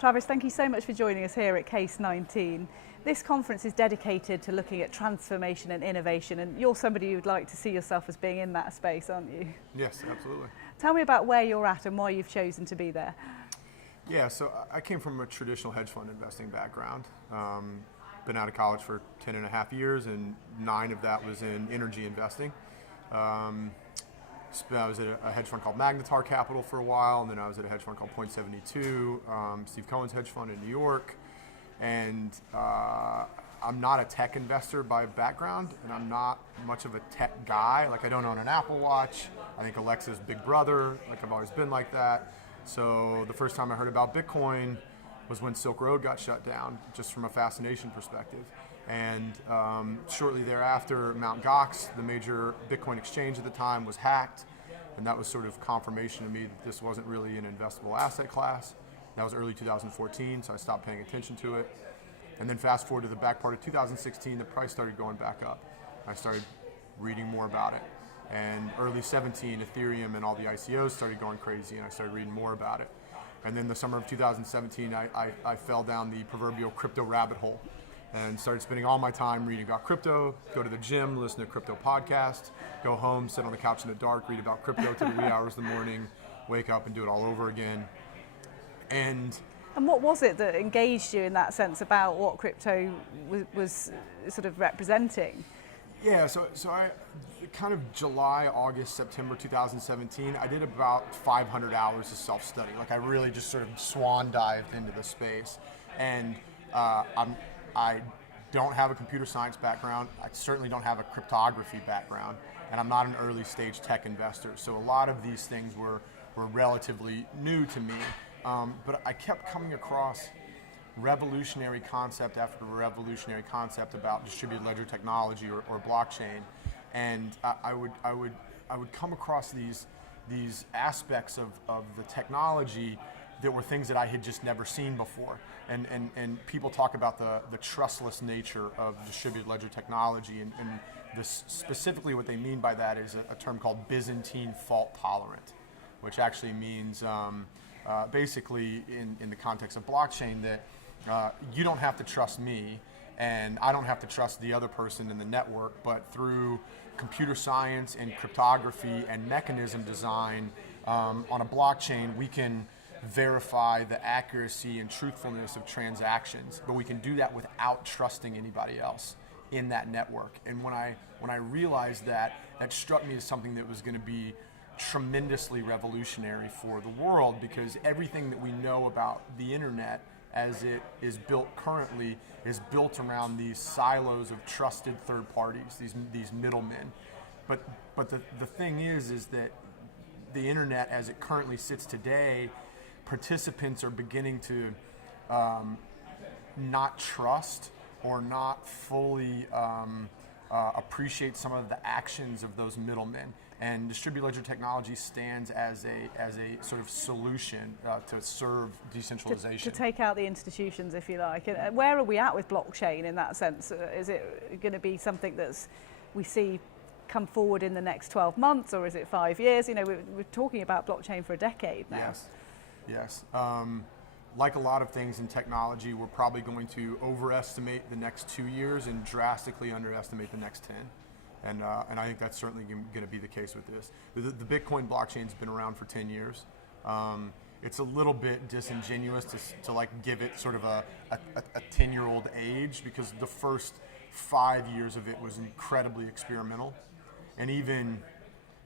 Travis, thank you so much for joining us here at CAIS19. This conference is dedicated to looking at transformation and innovation, and you're somebody who'd like to see yourself as being in that space, aren't you? Yes, absolutely. Tell me about where you're at and why you've chosen to be there. Yeah, so I came from a traditional hedge fund investing background. Been out of college for 10 and a half years, and 9 of that was in energy investing. I was at a hedge fund called Magnetar Capital for a while, and then I was at a hedge fund called Point 72, Steve Cohen's hedge fund in New York. And I'm not a tech investor by background, and I'm not much of a tech guy. Like, I don't own an Apple Watch. I think Alexa's big brother. Like, I've always been like that. So the first time I heard about Bitcoin was when Silk Road got shut down, just from a fascination perspective. And shortly thereafter, Mt. Gox, the major Bitcoin exchange at the time, was hacked. And that was sort of confirmation to me that this wasn't really an investable asset class. That was early 2014, so I stopped paying attention to it. And then fast forward to the back part of 2016, the price started going back up. I started reading more about it. And early 17, Ethereum and all the ICOs started going crazy, and I started reading more about it. And then the summer of 2017, I fell down the proverbial crypto rabbit hole and started spending all my time reading about crypto, go to the gym, listen to crypto podcasts, go home, sit on the couch in the dark, read about crypto till the wee hours of the morning, wake up and do it all over again. And what was it that engaged you in that sense about what crypto was sort of representing? Yeah, so I kind of July, August, September 2017, I did about 500 hours of self-study. Like, I really just sort of swan dived into the space. And I don't have a computer science background. I certainly don't have a cryptography background. And I'm not an early stage tech investor. So a lot of these things were relatively new to me. But I kept coming across revolutionary concept after revolutionary concept about distributed ledger technology or blockchain, and I would come across these aspects of the technology that were things that I had just never seen before. And people talk about the trustless nature of distributed ledger technology, and this, specifically what they mean by that is a term called Byzantine fault tolerant, which actually means basically in the context of blockchain that you don't have to trust me, and I don't have to trust the other person in the network, but through computer science and cryptography and mechanism design on a blockchain, we can verify the accuracy and truthfulness of transactions, but we can do that without trusting anybody else in that network. And when I realized that, that struck me as something that was going to be tremendously revolutionary for the world, because everything that we know about the internet as it is built currently is built around these silos of trusted third parties, these middlemen. But the thing is that the internet as it currently sits today, participants are beginning to not trust or not fully appreciate some of the actions of those middlemen. And distributed ledger technology stands as a sort of solution to serve decentralization. To take out the institutions, if you like. And where are we at with blockchain in that sense? Is it going to be something that's we see come forward in the next 12 months, or is it 5 years? You know, we're talking about blockchain for a decade now. Yes. Like a lot of things in technology, we're probably going to overestimate the next 2 years and drastically underestimate the next 10. And I think that's certainly going to be the case with this. The Bitcoin blockchain's been around for 10 years. It's a little bit disingenuous to like give it sort of a 10-year-old age, because the first 5 years of it was incredibly experimental. And even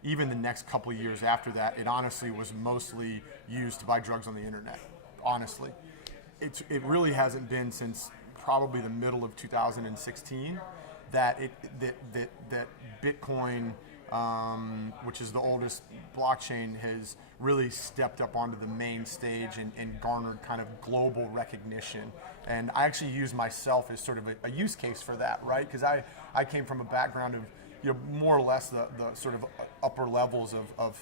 the next couple of years after that, it honestly was mostly used to buy drugs on the internet, honestly. It really hasn't been since probably the middle of 2016 that Bitcoin, which is the oldest blockchain, has really stepped up onto the main stage and garnered kind of global recognition. And I actually use myself as sort of a use case for that, right? Because I came from a background of, you know, more or less the sort of upper levels of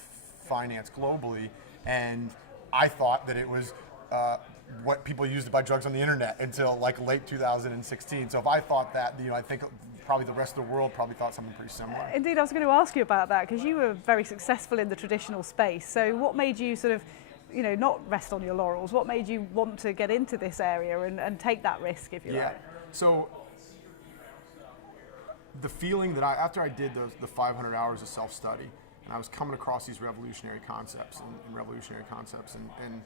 finance globally, and I thought that it was what people used to buy drugs on the internet until like late 2016. So if I thought that, you know, I think probably the rest of the world probably thought something pretty similar. Indeed, I was going to ask you about that, because you were very successful in the traditional space. So what made you sort of not rest on your laurels? What made you want to get into this area and take that risk, if you like? So the feeling that after I did the 500 hours of self-study, and I was coming across these revolutionary concepts and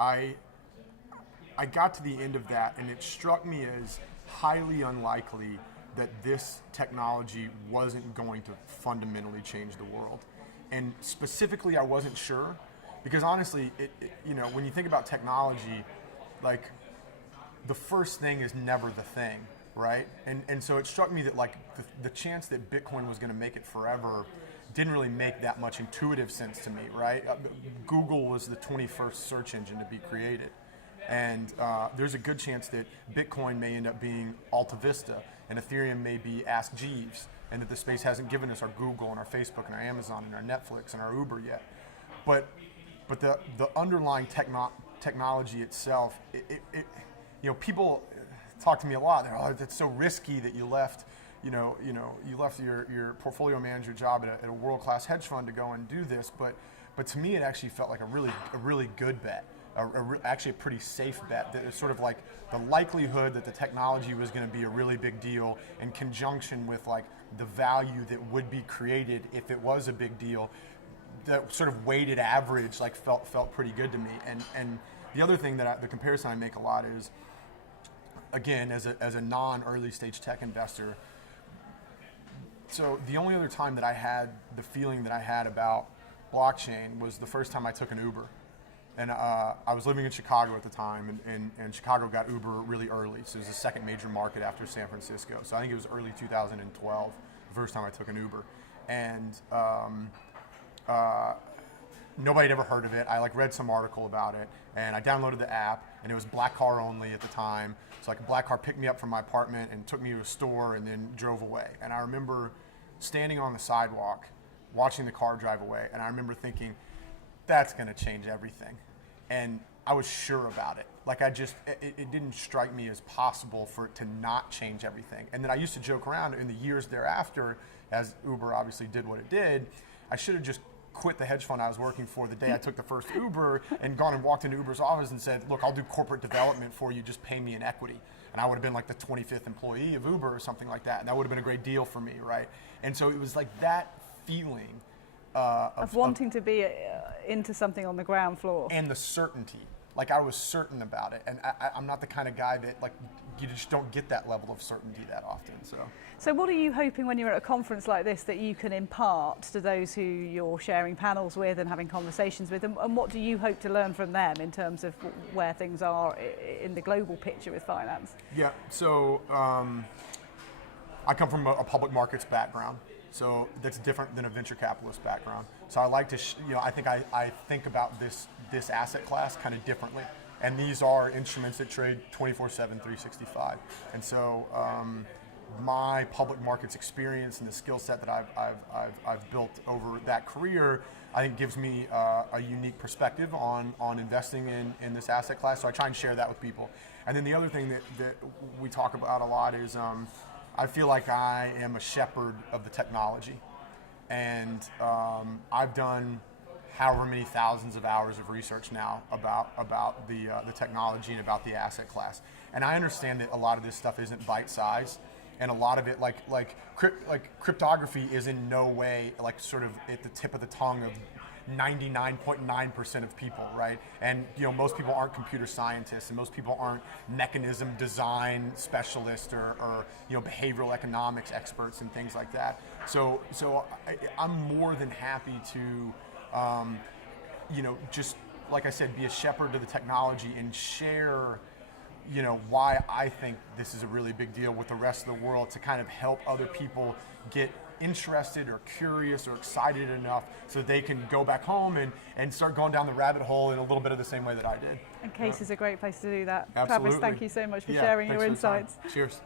I got to the end of that, and it struck me as highly unlikely that this technology wasn't going to fundamentally change the world. And specifically, I wasn't sure, because honestly, when you think about technology, like, the first thing is never the thing, right? And so it struck me that, like, the chance that Bitcoin was going to make it forever didn't really make that much intuitive sense to me, right? Google was the 21st search engine to be created. And there's a good chance that Bitcoin may end up being Alta Vista, and Ethereum may be Ask Jeeves, and that the space hasn't given us our Google and our Facebook and our Amazon and our Netflix and our Uber yet. But the underlying technology itself, people talk to me a lot. They're, oh, it's so risky that you left, you left your portfolio manager job at a world-class hedge fund to go and do this. But to me, it actually felt like a really good bet. Actually a pretty safe bet. That is sort of like the likelihood that the technology was going to be a really big deal in conjunction with, like, the value that would be created if it was a big deal. That sort of weighted average, like, felt pretty good to me. And the other thing the comparison I make a lot is, again, as a non-early stage tech investor. So the only other time that I had the feeling that I had about blockchain was the first time I took an Uber. And I was living in Chicago at the time, and Chicago got Uber really early. So it was the second major market after San Francisco. So I think it was early 2012, the first time I took an Uber. And nobody had ever heard of it. I read some article about it, and I downloaded the app, and it was black car only at the time. So a black car picked me up from my apartment and took me to a store and then drove away. And I remember standing on the sidewalk, watching the car drive away, and I remember thinking, that's going to change everything. And I was sure about it. It didn't strike me as possible for it to not change everything. And then I used to joke around in the years thereafter, as Uber obviously did what it did, I should have just quit the hedge fund I was working for the day I took the first Uber and gone and walked into Uber's office and said, look, I'll do corporate development for you, just pay me in equity. And I would have been like the 25th employee of Uber or something like that. And that would have been a great deal for me, right? And so it was like that feeling of wanting to be into something on the ground floor. And the certainty. I was certain about it. And I'm not the kind of guy that, you just don't get that level of certainty that often. So what are you hoping when you're at a conference like this that you can impart to those who you're sharing panels with and having conversations with? And what do you hope to learn from them in terms of where things are in the global picture with finance? Yeah, so I come from a public markets background. So that's different than a venture capitalist background. So I like to, I think about this asset class kind of differently. And these are instruments that trade 24/7, 365. And so my public markets experience and the skill set that I've built over that career, I think gives me a unique perspective on investing in this asset class. So I try and share that with people. And then the other thing that we talk about a lot is I feel like I am a shepherd of the technology, and I've done however many thousands of hours of research now about the technology and about the asset class. And I understand that a lot of this stuff isn't bite-sized, and a lot of it, like cryptography, is in no way sort of at the tip of the tongue of 99.9% of people, right? And most people aren't computer scientists, and most people aren't mechanism design specialists or behavioral economics experts and things like that. So I'm more than happy to just, like I said, be a shepherd to the technology and share why I think this is a really big deal with the rest of the world, to kind of help other people get interested or curious or excited enough so they can go back home and start going down the rabbit hole in a little bit of the same way that I did. And CAIS is a great place to do that. Absolutely. Travis, thank you so much for sharing your insights. Cheers.